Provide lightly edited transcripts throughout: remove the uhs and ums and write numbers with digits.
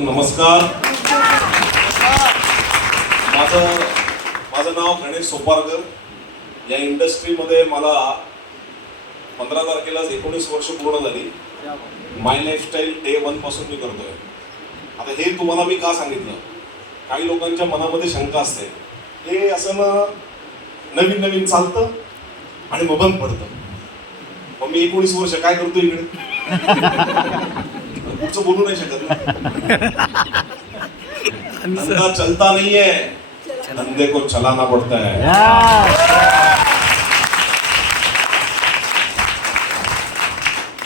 नमस्कार. माझं नाव गणेश सोपारकर. या इंडस्ट्रीमध्ये मला 15 तारखेला 19 वर्ष पूर्ण झाली. माय लाईफस्टाईल डे 1 पासून मी करतोय. आता हे तुम्हाला मी का सांगितलं, काही लोकांच्या मनामध्ये शंका असते, हे असं ना नवीन नवीन चालतं आणि मग बंद पडतं. मग मी 19 वर्ष काय करतो इकडे, पुढचं बोलू नाही शकत ना. धंदा चलता नहीं है, धंधे को चलाना पड़ता है.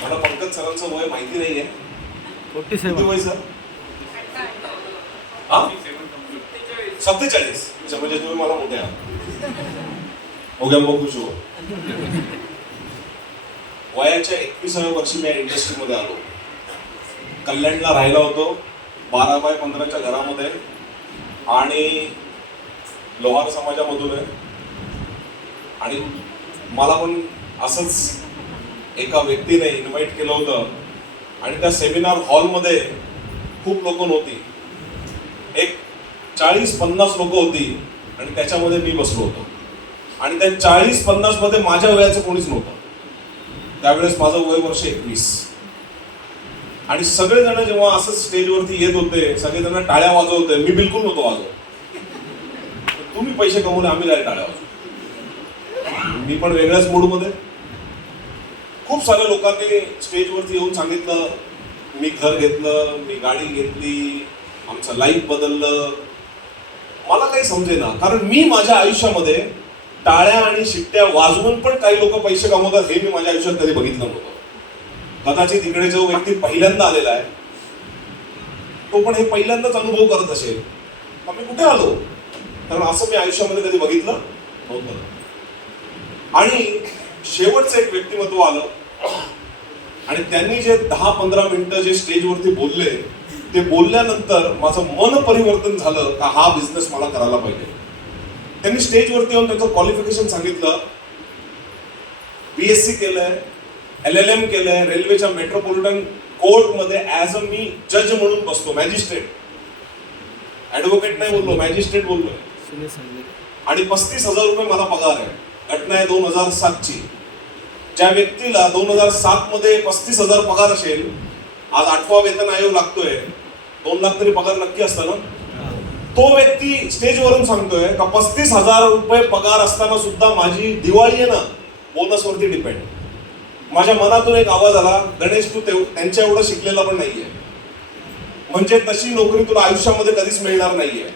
मला पंकज सरांचं वय माहिती नाहीये. किती वय सर? 47. म्हणजे तुम्ही मला मोठे आहात. हो गया बहुत खुश हो. वयाच्या 21व्या वर्षी मी इंडस्ट्रीमध्ये आलो. कल्याणला राहिला होतो 12x15च्या घरामध्ये आणि लोहार समाजामधून आहे. आणि मला पण असंच एका व्यक्तीने इन्व्हाइट केलं होतं आणि त्या सेमिनार हॉलमध्ये खूप लोक नव्हती, एक 40-50 लोक होती आणि त्याच्यामध्ये मी बसलो होतो. आणि त्या 40-50 मध्ये माझ्या वयाचं कोणीच नव्हतं. त्यावेळेस माझं वय वर्ष 21. आणि सगळेजण जेव्हा असं स्टेजवरती येत होते, सगळेजण टाळ्या वाजवत होते. मी बिलकुल नव्हतो वाजवत. तुम्ही पैसे कमवले, आम्ही काय टाळ्या वाजवतो. मी पण वेगळ्याच मूडमध्ये. खूप साऱ्या लोकांनी स्टेजवरती येऊन सांगितलं, मी घर घेतलं, मी गाडी घेतली, आमचं लाईफ बदललं. मला काही समजेना, कारण मी माझ्या आयुष्यामध्ये टाळ्या आणि शिट्ट्या वाजवून पण काही लोक पैसे कमवतात हे मी माझ्या आयुष्यात कधी बघितलं नव्हतं. कदाचित इकडे जो व्यक्ती पहिल्यांदा आलेला आहे तो पण हे पहिल्यांदाच अनुभव करत असेल, मी कुठे आलो, कारण असं मी आयुष्यामध्ये कधी बघितलं नव्हतं. आणि शेवटचं एक व्यक्तिमत्व आलं आणि त्यांनी जे 10-15 मिनिटं जे स्टेजवरती बोलले, ते बोलल्यानंतर माझं मन परिवर्तन झालं का हा बिझनेस मला करायला पाहिजे. त्यांनी स्टेजवरती येऊन त्याचं क्वालिफिकेशन सांगितलं. BSc केलंय, LLM केलंय, रेल्वेच्या मेट्रोपॉलिटन कोर्टमध्ये ऍज अ मी जज म्हणून बसतो, मॅजिस्ट्रेट. ऍडव्होकेट नाही बोललो, मॅजिस्ट्रेट बोललोय. आणि 35,000 रुपये मला पगार आहे. घटना आहे 2007 ची. ज्या व्यक्तीला 2007 मध्ये 35,000 पगार असेल, आज 8वा वेतन आयोग लागतोय, 2 लाख तरी पगार नक्की असता ना. तो व्यक्ती स्टेजवरून सांगतोय का 35,000 रुपये पगार असताना सुद्धा माझी दिवाळी आहे ना बोनसवरती डिपेंड. माझ्या मनातून एक आवाज आला, गणेश तू त्यांच्या एवढं शिकलेला पण नाहीये, म्हणजे तशी नोकरी तुला आयुष्यामध्ये कधीच मिळणार नाहीये.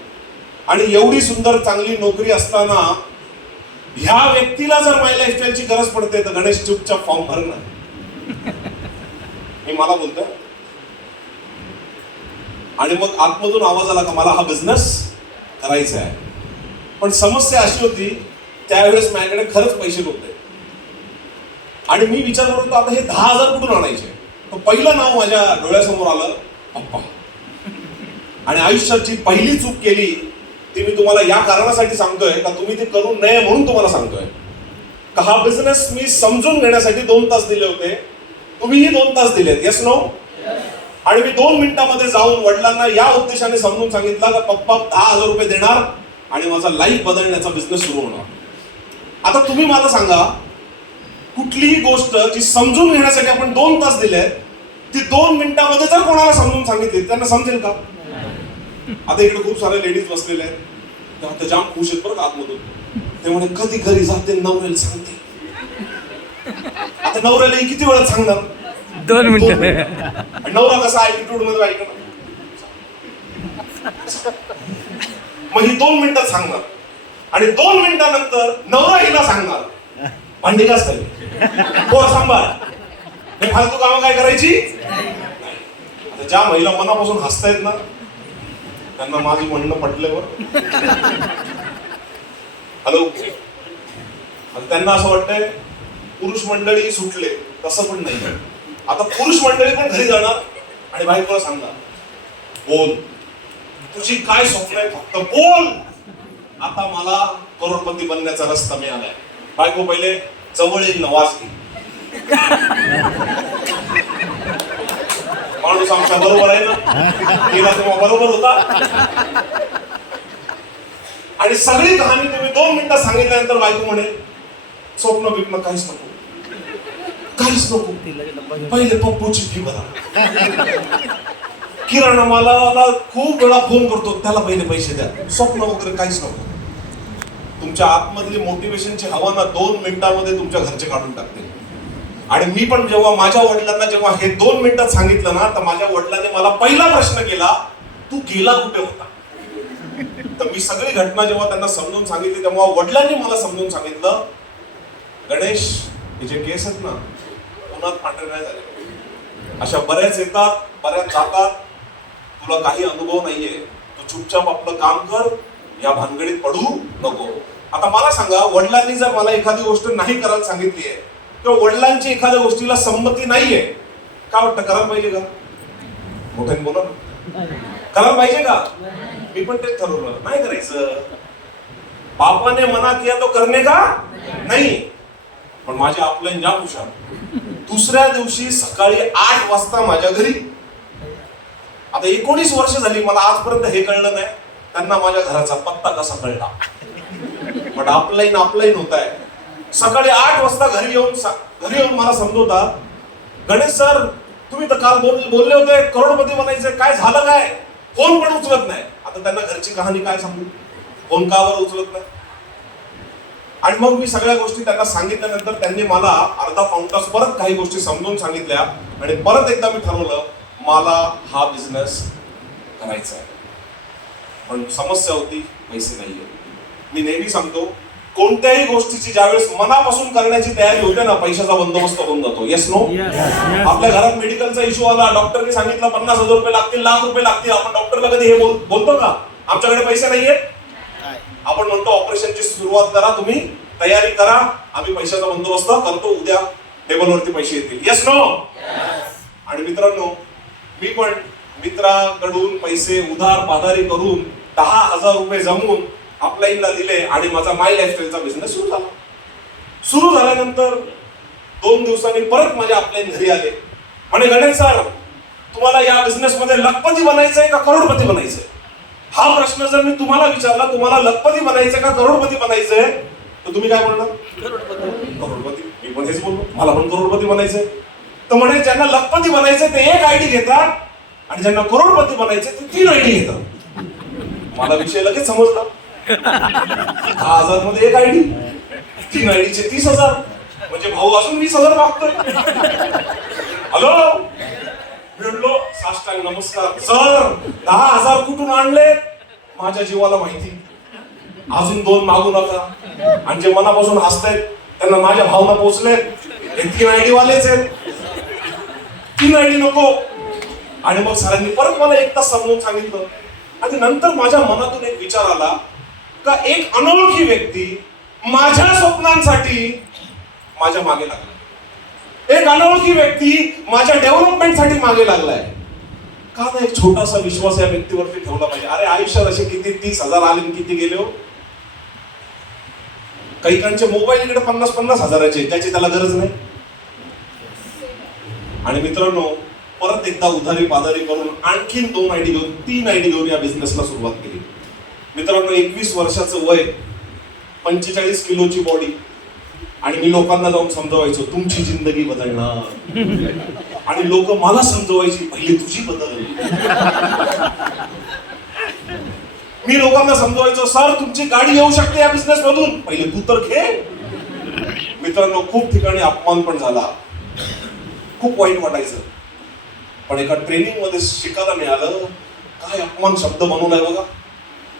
आणि एवढी सुंदर चांगली नोकरी असताना ह्या व्यक्तीला जर माय लाईफस्टाईलची गरज पडते तर गणेश चुपचाप फॉर्म भर ना. मी मला बोलतोय. आणि मग आतमधून आवाज आला का मला हा बिझनेस करायचा आहे. पण समस्या अशी होती, त्यावेळेस माझ्याकडे खरंच पैसे नव्हते. आणि मी विचार करत होतो आता हे 10,000 कुठून आणायचे. तर पहिलं नाव माझ्या डोळ्यासमोर आलं, पप्पा. आणि आयुष्यात जी पहिली चूक केली ती मी तुम्हाला या कारणासाठी सांगतोय का तुम्ही ते करू नये म्हणून तुम्हाला सांगतोय का हा बिझनेस मी समजून घेण्यासाठी 2 तास दिले होते. तुम्हीही 2 तास दिलेत, येस नो. आणि मी 2 मिनिटांमध्ये जाऊन वडिलांना या उद्देशाने समजून सांगितलं का पप्पा 10,000 रुपये देणार आणि माझा लाईफ बदलण्याचा बिझनेस सुरू होणार. आता तुम्ही मला सांगा, कुठलीही गोष्ट जी समजून घेण्यासाठी आपण 2 तास दिलेत, ती 2 मिनिटांमध्ये जर कोणाला समजून सांगितली त्यांना समजेल का? आता इकडे खूप सारे लेडीज बसलेले आहेत, त्या जाम खुश आहेत बरं का आतमधून. ते म्हणे कधी घरी जाते नवऱ्याला सांगते. आता नवऱ्याला किती वेळात सांगणार? 2 मिनिटं. नवरा कसा ऍटिट्यूड मध्ये ऐकणार, मग ही 2 मिनिटात सांगणार. आणि 2 मिनिटानंतर नवरा हिला सांगणार भांडी घास झाली, पोर सांभाळ, हे फालतू कामं काय करायची. आता ज्या महिला मनापासून हसतायत ना त्यांना माझी म्हणणं पटल्यावर हॅलो. आता त्यांना असं वाटतंय पुरुष मंडळी सुटले, तसं पण नाही. आता पुरुष मंडळी पण घरी जाणार आणि बायकोला सांगणार बोल, तुझी काय स्वप्न आहे फक्त बोल. आता मला करोडपती बनण्याचा रस्ता मिळालाय. बायको पहिले जवळ येईल ना वास घे. माणूस आमच्या बरोबर आहे ना, गेला तेव्हा बरोबर होता. आणि सगळी कहाणी तुम्ही 2 मिनिटात सांगितल्यानंतर बायको म्हणे स्वप्न बिप्न काहीच नको, काहीच नको, पहिले पप्पूची फी भरा. किराणा मला खूप वेळा फोन करतो, त्याला पहिले पैसे द्या, स्वप्न वगैरे काहीच नको. तुमच्या आतमधली मोटिवेशनची हवा ना 2 मिनिटांमध्ये तुमच्या घरचे काढून टाकते. आणि मी पण जेव्हा माझ्या वडिलांना जेव्हा हे 2 मिनिटात सांगितलं ना, तर माझ्या वडिलांनी मला पहिला प्रश्न केला, तू गेला कुठे होता? तर मी सगळी घटना जेव्हा त्यांना समजून सांगितली तेव्हा वडिलांनी मला समजून सांगितलं, गणेश हे जे केस आहेत ना उन्हात पांढरे नाही झाले, अशा बऱ्याच येतात बऱ्याच जातात, तुला काही अनुभव नाहीये, तू चुपचाप आपलं काम कर, या भानगडीत पडू नको. आता मला सांगा, वडिलांनी जर मला एखादी गोष्ट नाही करायला सांगितली आहे किंवा वडिलांची एखाद्या गोष्टीला संमती नाहीये, काय वाटतं करायला पाहिजे का? मोठ्याने बोला ना, करायला पाहिजे का? मी पण तेच ठरवलं, नाही करायचं. बापाने मना किया तो करणे का नाही. पण माझे आपलं जाम हुशार. दुसऱ्या दिवशी सकाळी 8 वाजता माझ्या घरी, आता 19 वर्ष झाली मला आजपर्यंत हे कळलं नाही त्यांना माझ्या घराचा पत्ता कसा कळला. पण आपलाईन होत आहे. सकाळी 8 वाजता घरी येऊन मला समजवतात, गणेश सर तुम्ही तर काल बोलले होते करोडपती बनायचे, काय झालं काय? फोन पण उचलत नाही. आता त्यांना घरची कहाणी काय सांगू, फोन का बरं उचलत नाही? आणि मग मी सगळ्या गोष्टी त्यांना सांगितल्यानंतर त्यांनी मला अर्धा पाऊण तास परत काही गोष्टी समजून सांगितल्या आणि परत एकदा मी ठरवलं मला हा बिझनेस करायचा आहे. पण समस्या होती, पैसे नाहीये. मी नेहमी सांगतो, कोणत्याही गोष्टीची ज्यावेळेस मनापासून करण्याची तयारी होते ना, पैशाचा बंदोबस्त होऊन जातो. Yes no? आपल्या घरात मेडिकलचा इश्यू आला, डॉक्टरने सांगितलं 50,000 रुपये लागतील, लाख रुपये लागतील, आपण डॉक्टरला कधी हे बोलतो का आमच्याकडे पैसे नाहीये? आपण म्हणतो ऑपरेशनची सुरुवात करा, तुम्ही तयारी करा, आम्ही पैशाचा बंदोबस्त करतो, उद्या टेबलवरती पैसे येतील. Yes no? आणि मित्रांनो, मी पण मित्राकडून पैसे उधार पाधारी करून 10,000 रुपये जमवून अपलाईनला दिले आणि माझा माय लाईफस्टाईलचा बिझनेस सुरू झाल्यानंतर 2 दिवसांनी परत माझ्या अपलाईन घरी आले. म्हणे गणेश सर तुम्हाला या बिझनेस मध्ये लखपती बनायचंय का करोडपती बनायचंय? हा प्रश्न जर मी तुम्हाला विचारला, तुम्हाला लखपती बनायचंय का करोडपती बनायचंय, तर तुम्ही काय बोलणार? करोडपती. मी पण हेच बोललो, मला पण करोडपती बनायचंय. तर म्हणे ज्यांना लखपती बनायचंय ते 1 आयडी घेतात आणि ज्यांना करोडपती बनायचंय ते 3 आयडी घेतात. मला विषय लगेच समजला. 10,000 मध्ये 1 आयडी, 3 आयडीचे 30,000, म्हणजे भाऊ अजून 20,000 मागतोय. हॅलो म्हणलो, साष्टांग नमस्कार. सर 10,000 कुठून आणले? माझ्या जीवाला माहिती, अजून 2 मागू नका. आणि जे मनापासून हसतायत त्यांना माझ्या भावना पोहोचलेत, हे 3 आयडी वालेच आहेत, 3 आयडी नको. आणि मग सरांनी परत मला 1 तास समजून सांगितलं. आणि नंतर माझ्या मनातून एक विचार आला का एक अनोळखी व्यक्ती माझ्या स्वप्नांसाठी माझ्या मागे लागला, एक अनोळखी व्यक्ती माझ्या डेव्हलपमेंटसाठी मागे लागलाय. का ना एक छोटासा विश्वास या व्यक्तीवरती ठेवला पाहिजे. अरे आयुष्यात असे किती 30,000 आले किती गेले हो. काही मोबाईल इकडे 50-50 हजाराचे, त्याची त्याला गरज नाही. आणि मित्रांनो, परत एकदा उधारी पाधारी करून आणखीन 2 आयडी घेऊन 3 आयडी घेऊन या बिझनेसला सुरुवात केली. मित्रांनो, 21 वर्षाचं वय, 45 किलोची बॉडी, आणि मी लोकांना जाऊन समजवायचो तुमची जिंदगी बदलणार, आणि लोक मला समजवायची पहिली तुझी बदल. मी लोकांना समजवायचो सर तुमची गाडी येऊ शकते या बिझनेस मधून, पहिले तू तर घे. मित्रांनो, खूप ठिकाणी अपमान पण झाला, खूप वाईट वाटायचं. पण एका ट्रेनिंग मध्ये शिकायला मिळालं काय अपमान शब्द बनवलाय बघा.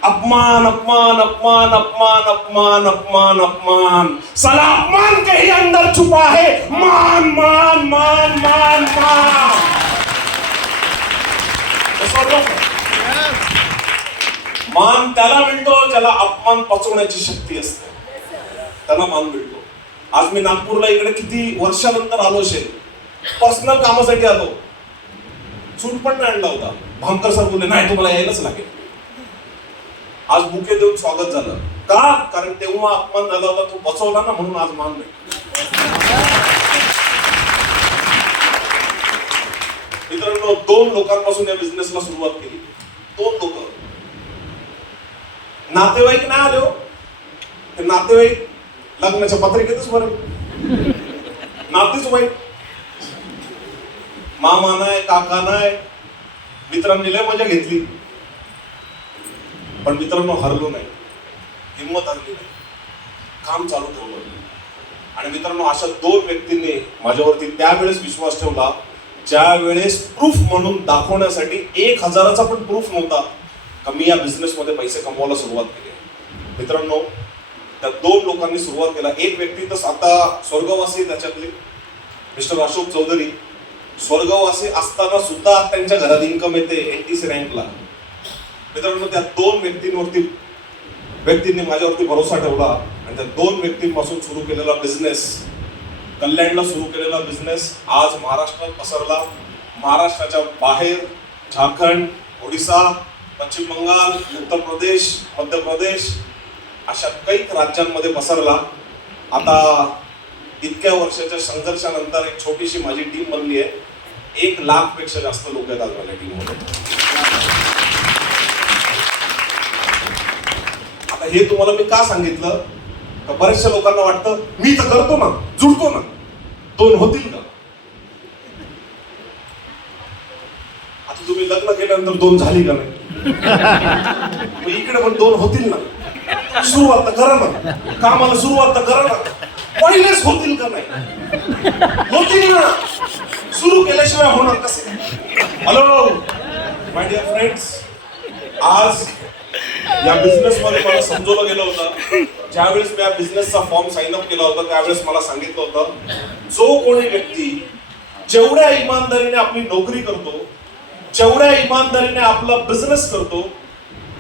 अपमान अपमान अपमान अपमान अपमान अपमान अपमान, साला अपमान के ही अंदर छुपा है मान मान मान मान मान. मान त्याला मिळतो ज्याला अपमान पचवण्याची शक्ती असते, त्याला मान मिळतो. आज मी नागपूरला इकडे किती वर्षानंतर आलो असेल, पर्सनल कामासाठी आलो, सूट पण नाही आणला होता. भामकर सर बोलले नाही तुम्हाला यायलाच लागेल. आज बुके देऊन स्वागत झालं का? कारण तेव्हा अपमान झाला होता, तो बसवला ना, म्हणून आज मान नाही. मित्रांनो, मित्रांनो 2 लोकांपासून या बिझनेसला सुरुवात केली. 2 लोक, नातेवाईक नाही आले हो. ते नातेवाईक लग्नाच्या पत्रिकेतच बरं, नातेच वाईट, मामा नाही, काका नाही. मित्रांनी लय मजा घेतली, पण मित्रांनो हरलो नाही, हिंमत हरली नाही, काम चालू ठेवलं. आणि मित्रांनो अशा 2 व्यक्तींनी माझ्यावरती त्यावेळेस विश्वास ठेवला, ज्या वेळेस प्रूफ म्हणून दाखवण्यासाठी 1000चा पण प्रूफ नव्हता का मी या बिझनेसमध्ये पैसे कमवायला सुरुवात केली. मित्रांनो त्या 2 लोकांनी सुरुवात केला. एक व्यक्ती तर आता स्वर्गवासी, त्याच्यातले मिस्टर अशोक चौधरी, स्वर्गवासी असताना सुद्धा त्यांच्या घरात इन्कम येते NTC रँकला. मित्रांनो त्या 2 व्यक्तींनी माझ्यावरती भरोसा ठेवला आणि त्या 2 व्यक्तींपासून सुरू केलेला बिझनेस, कल्याणला सुरू केलेला बिझनेस आज महाराष्ट्रात पसरला. महाराष्ट्राच्या बाहेर झारखंड, ओडिसा, पश्चिम बंगाल, उत्तर प्रदेश, मध्य प्रदेश अशा काही राज्यांमध्ये पसरला. आता इतक्या वर्षाच्या संघर्षानंतर एक छोटीशी माझी टीम बनली आहे. 1 लाखपेक्षा जास्त लोक आहेत आज माझ्या टीममध्ये. आता हे तुम्हाला मी का सांगितलं, तर बऱ्याचशा लोकांना वाटतं मी तर करतो ना, जुडतो ना, 2 होतील का? आता तुम्ही लग्न केल्यानंतर 2 झाली का नाही? इकडे पण 2 होतील ना. सुरुवात तर करा ना, कामाला सुरुवात तर करा ना. पहिलेच होतील का नाही? होतील ना. सुरू केल्याशिवाय होणार कसे? हॅलो माय डिअर फ्रेंड्स, आज या बिझनेस मध्ये मला समजवलं गेलं होतं. ज्यावेळेस मी या बिझनेसचा फॉर्म साइन अप केला होता त्यावेळेस मला सांगितलं होतं, जो कोणी व्यक्ती जेवढ्या इमानदारीने आपली नोकरी करतो, जेवढ्या इमानदारीने आपला बिझनेस करतो,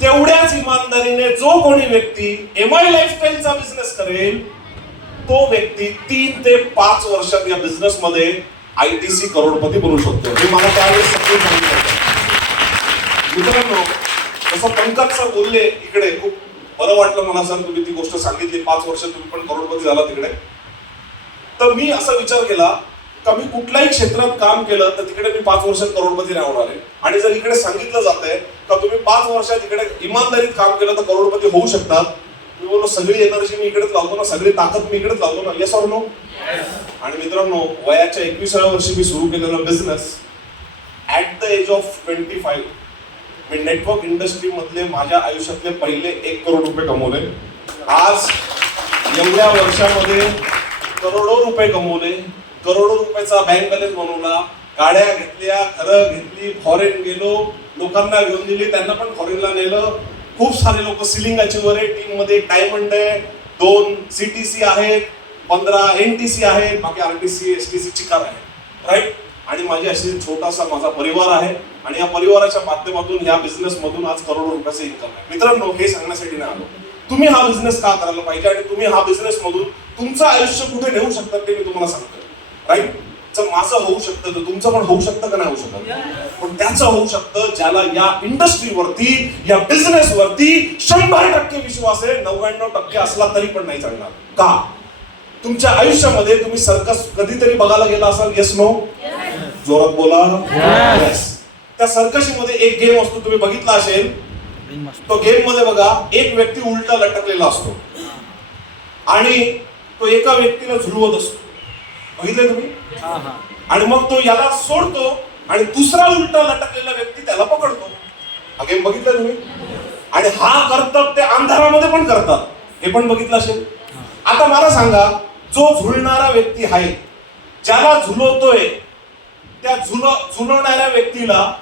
तेवढ्याच इमानदारीने जो कोणी व्यक्ती MI लाईफस्टाईलचा बिझनेस करेल, तो व्यक्ती 3 ते 5 वर्षात या बिझनेस मध्ये ITC करोडपती बनू शकतो. हे मला त्यावेळेस सगळं सांगितलं होतं. मित्रांनो जसं पंकज सर बोलले इकडे, खूप बरं वाटलं मला सर तुम्ही ती गोष्ट सांगितली. 5 वर्ष तुम्ही पण करोडपती झाला तिकडे. तर मी असा विचार केला का मी कुठल्याही क्षेत्रात काम केलं तर तिकडे मी 5 वर्षात करोडपती नाही होणार आहे. आणि जर इकडे सांगितलं जातंय का तुम्ही 5 वर्षात इकडे इमानदारीत काम केलं तर करोडपती होऊ शकतात, मी बोललो सगळी एनर्जी मी इकडेच लावतो ना, सगळी ताकद मी इकडेच लावतो ना. Yes or no? आणि मित्रांनो वयाच्या 21व्या वर्षी मी सुरू केलेला business, at the age of 25 मी नेटवर्क इंडस्ट्री मधले माझ्या आयुष्यातले पहिले 1 करोड रुपये कमवले. आज एवढ्या वर्षामध्ये करोडो रुपये कमवले, करोडो रुपयाचा बँक बॅलन्स बनवला, गाड्या घेतल्या, घरं घेतली, फॉरेन गेलो, लोकांना घेऊन दिली, त्यांना पण फॉरेनला नेलं. खूप सारे लोक सिलिंग अचीव्हर आहे टीम मध्ये. डायमंड आहे, 2 CTC आहेत, 15 NTC आहेत, बाकी RTC STC चिकार आहे, राईट. आणि माझी अशी छोटासा माझा परिवार आहे आणि या परिवाराच्या माध्यमातून या बिझनेस मधून आज करोडो रुपयाचे इन्कम आहे. मित्रांनो हे सांगण्यासाठी नाही आलो, तुम्ही हा बिझनेस का करायला पाहिजे आणि तुम्ही हा बिझनेस मधून तुमचं आयुष्य कुठे नेऊ शकतात ते मी तुम्हाला सांगतो, राईट. जर माझं होऊ शकतं तर तुमचं पण होऊ शकतं का नाही होऊ शकत? पण त्याचं होऊ शकतं ज्याला या इंडस्ट्रीवरती, या बिझनेसवरती 100% विश्वास आहे. 99% असला तरी पण नाही चालणार. का? तुमच्या आयुष्यामध्ये तुम्ही सर्कस कधीतरी बघायला गेला असाल? Yes no? जोरात बोला. येस. त्या सर्कशीमध्ये एक गेम असतो, तुम्ही बघितला असेल. तो गेम मध्ये बघा एक व्यक्ती उलटा लटकलेला असतो आणि तो एका व्यक्तीला झुलवत असतो, बघितलंय तुम्ही? आणि मग तो याला सोडतो आणि दुसरा उलटा लटकलेला व्यक्ती त्याला पकडतो. हा गेम बघितला तुम्ही? आणि हा करतात ते अंधारामध्ये पण करतात, हे पण बघितलं असेल. आता मला सांगा, जो झुलणारा व्यक्ती आहे, ज्याला झुलवतोय, त्या झुलवणाऱ्या व्यक्तीला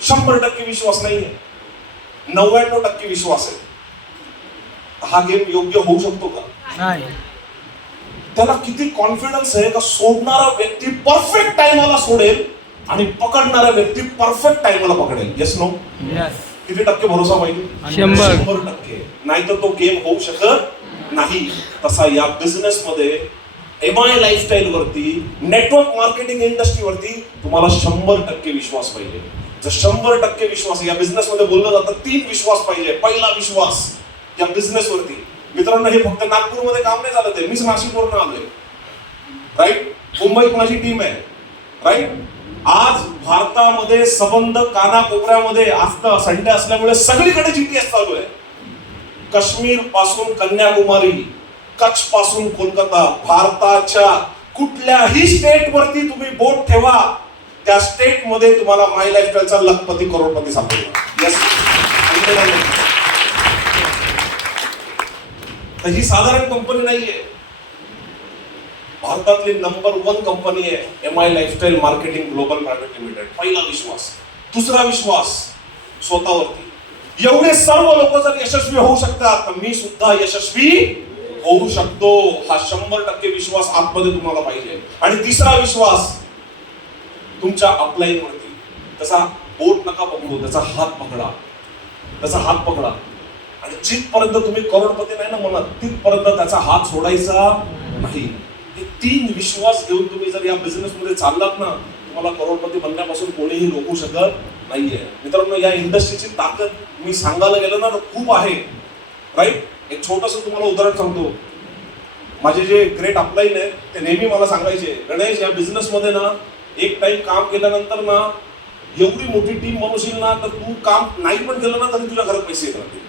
100% विश्वास नाहीये, 99% विश्वास आहे. हा गेम योग्य होऊ शकतो का? नाही. त्याला किती कॉन्फिडन्स आहे का सोडणारा व्यक्ती परफेक्ट टाइमला सोडेल आणि पकडणारा व्यक्ती परफेक्ट टाइमला पकडेल? Yes no? किती टक्के भरोसा पाहिजे? 100%. नाहीतर तो गेम होऊ शकत नाही. तसा या बिझनेस मध्ये MI लाईफस्टाईल वरती, नेटवर्क मार्केटिंग इंडस्ट्री वरती तुम्हाला 100% विश्वास पाहिजे. जर 100% विश्वास, या बिझनेस मध्ये बोललं जातं 3 विश्वास पाहिजे. पहिला विश्वास या बिझनेस वरती. मित्रांनो हे फक्त नागपूरमध्ये काम नाही झालं, मीच नाशिकवरून आलोय, राईट. मुंबईत माझी टीम आहे, राईट. आज भारतामध्ये सबंध कानाकोपऱ्यामध्ये आज संडे असल्यामुळे सगळीकडे जीटीएस चालू आहे. काश्मीर पासून कन्याकुमारी, कच्छ पासून कोलकाता, भारताच्या कुठल्याही स्टेट वरती तुम्ही बोट ठेवा, त्या स्टेट मध्ये तुम्हाला माय लाईफस्टाईलचा लखपती करोडपती सापडेल. यस, तर ही साधारण कंपनी नाहीये. भारतातली नंबर 1 कंपनी आहे MI lifestyle marketing global private limited. पहिला विश्वास. दुसरा विश्वास स्वतःवरती. एवढे सर्व लोक जर यशस्वी होऊ शकतात तर मी सुद्धा यशस्वी होऊ शकतो. हा 100% विश्वास आतमध्ये तुम्हाला पाहिजे. आणि तिसरा विश्वास तुमच्या अपलाईन वरती. त्याचा बोट नका पकडू, त्याचा हात पकडा. त्याचा हात पकडा आणि जिथपर्यंत तुम्ही करोडपती नाही ना म्हणत, तिथपर्यंत त्याचा हात सोडायचा नाही. हे 3 विश्वास घेऊन तुम्ही जर या बिझनेस मध्ये चाललात ना, तुम्हाला करोडपती बनण्यापासून कोणीही रोखू शकत नाहीये. मित्रांनो, या इंडस्ट्रीची ताकद मी सांगायला गेलो ना खूप आहे. राईट. एक छोटंसं तुम्हाला उदाहरण सांगतो. माझे जे ग्रेट अपलाईन आहे ते नेहमी मला सांगायचे, गणेश या बिझनेस मध्ये ना एक टाइम काम केल्यानंतर ना एवढी मोठी टीम बनवशील ना तर तू काम नाही पण केलं ना तरी तुझ्या घरात पैसे येत राहतील.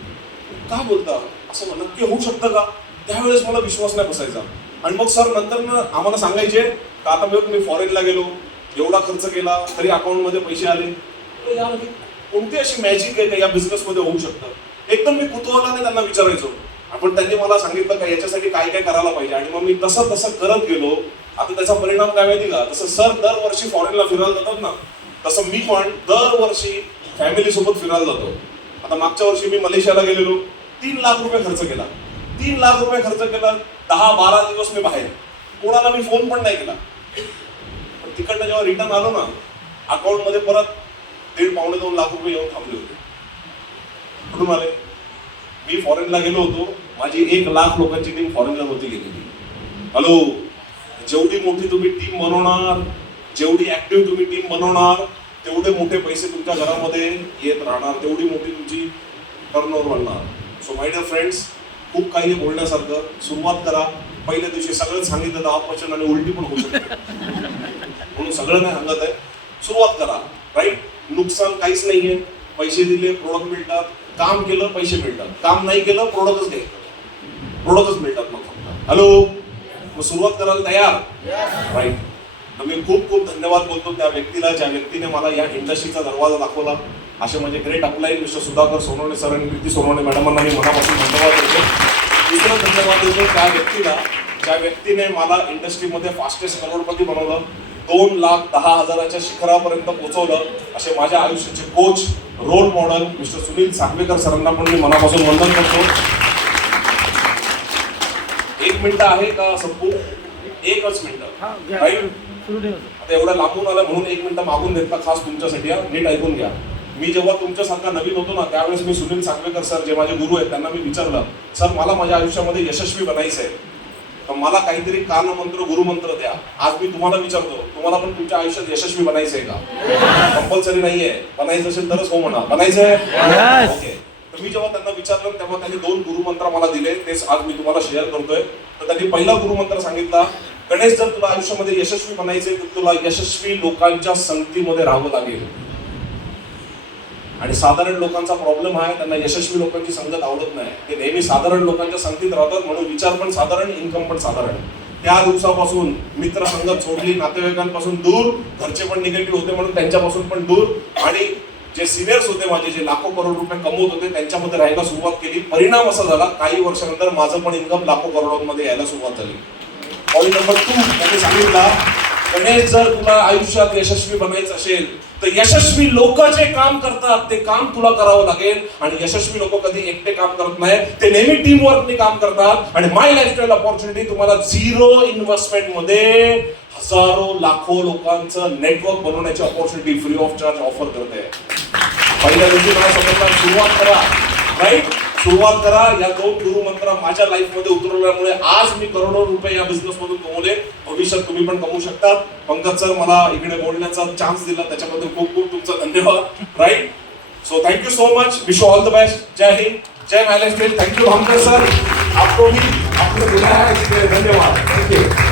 का बोलता असं नक्की होऊ शकतं का? त्यावेळेस मला विश्वास नाही बसायचा. आणि मग सर नंतर ना आम्हाला सांगायचे का आता मी फॉरेनला गेलो, एवढा खर्च केला तरी अकाउंटमध्ये पैसे आले. यार कोणती अशी मॅजिक आहे का या बिझनेसमध्ये होऊ शकतं? एकदम मी कुतूहलाने त्यांना विचारायचो. आपण त्यांनी मला सांगितलं का याच्यासाठी काय काय करायला पाहिजे आणि मग मी तसं तसं करत गेलो. आता त्याचा परिणाम काय माहिती का? तसं सर दरवर्षी फॉरेनला फिरायला जातात ना, तसं मी पण दरवर्षी फॅमिली सोबत फिरायला जातो. आता मागच्या वर्षी मी मलेशियाला गेलेलो, 3 लाख रुपये खर्च केला. 3 लाख रुपये खर्च केला. 10-12 दिवस मी बाहेर, कोणाला मी फोन पण नाही केला. पण तिकडनं जेव्हा रिटर्न आलो ना, अकाउंट मध्ये परत 1.5-2 लाख रुपये येऊन थांबले होते. कुठून आले? मी फॉरेनला गेलो होतो, माझी 1 लाख लोकांची टीम फॉरेनला नव्हती गेलेली. हॅलो, जेवढी मोठी तुम्ही टीम बनवणार, जेवढी ऍक्टिव्ह तुम्ही टीम बनवणार, तेवढे मोठे पैसे तुमच्या घरामध्ये येत राहणार, तेवढी मोठी तुमची टर्नओव्हर बनणार. सो माय डिअर फ्रेंड्स, खूप काही बोलण्यासारखं. सुरुवात करा. पहिल्या दिवशी सगळं सांगितलं 10% आणि उलटी पण होऊ शकते, म्हणून सगळं नाही सांगत आहे. सुरुवात करा. राईट. नुकसान काहीच नाहीये. पैसे दिले प्रोडक्ट मिळतात, काम केलं पैसे मिळतात, काम नाही केलं प्रोडक्टच घ्यायचं, प्रोडक्टच मिळतात मग फक्त. हॅलो, मग सुरुवात करायला तयार? राईट. तर मी खूप खूप धन्यवाद बोलतो त्या व्यक्तीला ज्या व्यक्तीने मला या इंडस्ट्रीचा दरवाजा दाखवला. असे म्हणजे great up line mister Sudhakar Sonawane sir आणि प्रीती सोनवणे मॅडमांना मी मनापासून धन्यवाद देतो. दुसरा धन्यवाद देतो त्या व्यक्तीला ज्या व्यक्तीने मला इंडस्ट्रीमध्ये फास्टेस्ट करोडपती बनवलं, 2,10,000च्या शिखरापर्यंत पोहोचवलं. असे माझ्या आयुष्याचे coach, role model mister Sunil Sangvekar सरांना पण मी मनापासून वंदन करतो. 1 मिनिट आहे का संपू? 1च मिनिट. राईट. आता एवढा लांबून आला म्हणून 1 मिनिट मागून घेतला खास तुमच्यासाठी. नीट ऐकून घ्या. मी जेव्हा तुमच्यासारखा नवीन होतो ना, त्यावेळेस मी सुनील सांगवेकर सर जे माझे गुरु आहेत त्यांना मी विचारलं, सर मला माझ्या आयुष्यामध्ये यशस्वी बनायचं आहे, तर मला काहीतरी कानमंत्र गुरुमंत्र द्या. आज मी तुम्हाला विचारतो, तुम्हाला पण तुमच्या आयुष्यात यशस्वी बनायचं आहे का? कंपल्सरी नाहीये. बनायचं असेल तरच हो म्हणा. बनायचं आहे? ओके. तर मी जेव्हा त्यांना विचारलं तेव्हा त्यांनी 2 गुरुमंत्र मला दिले, तेच आज मी तुम्हाला शेअर करतोय. तर त्यांनी पहिला गुरुमंत्र सांगितला, गणेश जर तुला आयुष्यामध्ये यशस्वी बनायचे तर तुला यशस्वी लोकांच्या संगतीमध्ये राहावं लागेल. आणि साधारण लोकांचा प्रॉब्लेम आहे, त्यांना यशस्वी लोकांची संगत आवडत नाही. ते नेहमी साधारण लोकांच्या संगतीत राहतात, म्हणून विचार पण साधारण, इन्कम पण साधारण. त्या दिवसापासून मित्र संगत सोडली, नातेवाईकांपासून दूर, घरचे पण निगेटिव्ह होते म्हणून त्यांच्यापासून पण दूर, आणि जे सिनियर्स होते माझे, जे लाखो करोड रुपये कमवत होते, त्यांच्यामध्ये राहायला सुरुवात केली. परिणाम असा झाला, काही वर्षानंतर माझं पण इन्कम लाखो करोडांमध्ये यायला सुरुवात झाली. पॉईंट नंबर 2 त्यांनी सांगितला, गणेश जर तुला आयुष्यात यशस्वी बनायचं असेल तर यशस्वी लोक जे काम करतात ते काम तुला करावं लागेल. आणि यशस्वी लोक कधी एकटे काम करत नाही, ते नेहमी टीम वर्कने काम करतात. आणि माय लाईफस्टाईल अपॉर्च्युनिटी तुम्हाला 0 इन्व्हेस्टमेंट मध्ये हजारो लाखो लोकांचं नेटवर्क बनवण्याची opportunity free of charge offer करते. पहिल्या दिवशी मला समजलं, सुरुवात करा. राईट. सुरुवात करा. या 2 गुरुमंत्र माझ्या लाईफ मध्ये उतरवल्यामुळे आज मी करोडो रुपये या बिझनेस मधून कमवले. भविष्यात तुम्ही पण कमवू शकता. पंकज सर मला इकडे बोलण्याचा चान्स दिला, त्याच्याबद्दल खूप खूप तुमचा धन्यवाद. Right. So thank you so much. Wish you all the best. जय हिंद, जय my lifestyle. Thank you Bhamkar sir. आपको भी आपने बुलाया है, धन्यवाद. थँक्यू.